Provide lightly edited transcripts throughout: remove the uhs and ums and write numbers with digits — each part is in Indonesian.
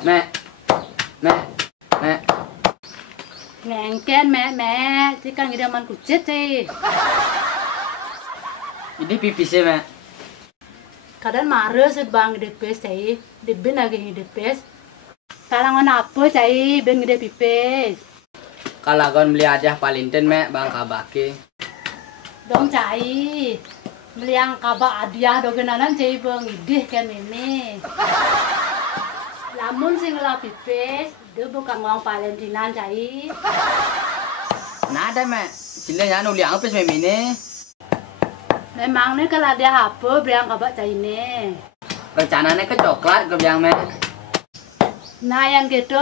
Mek. Mek. Mek. Ngengken mek, jika ngiraman kucit sih. Ini pipisnya, Mek. Kadang marah sih bang depes sih, debin lagi depes. Talangan apa sih, ben gede pipes. Kalau kon beli aja Valentine, Mek, Bang kabake. Dong cai, beli yang kabak hadiah dogenanan cai bang idih kan meme. Lamun sing ngelap pipes, dia bukan uang Valentinan cai. Nah ada, Mek. Sini ya nuli angpes meme ini. Memang nih kalau ada apa beli yang kabak cai nih. Rencananya ke coklat, ke biang, Mek. Nah yang gitu,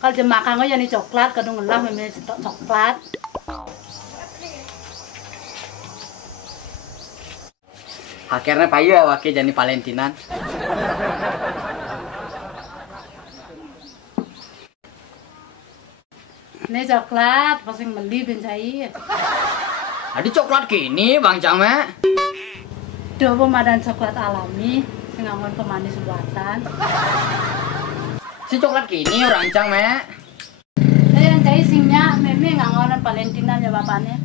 kalau jemakan gue jadi coklat, kadang ngelah meme coklat. Akhirnya payu ya wakil jadi Valentinan. Ini coklat, pasti beli ben cai. Ada coklat kini, Bang Cang, Mek. Dia pemadan coklat alami, sing ngamon pemanis buatan. Si coklat kini orang Cang, Mek. Nah yang cai singnya, meme ngangonan Valentinan ya bapaknya.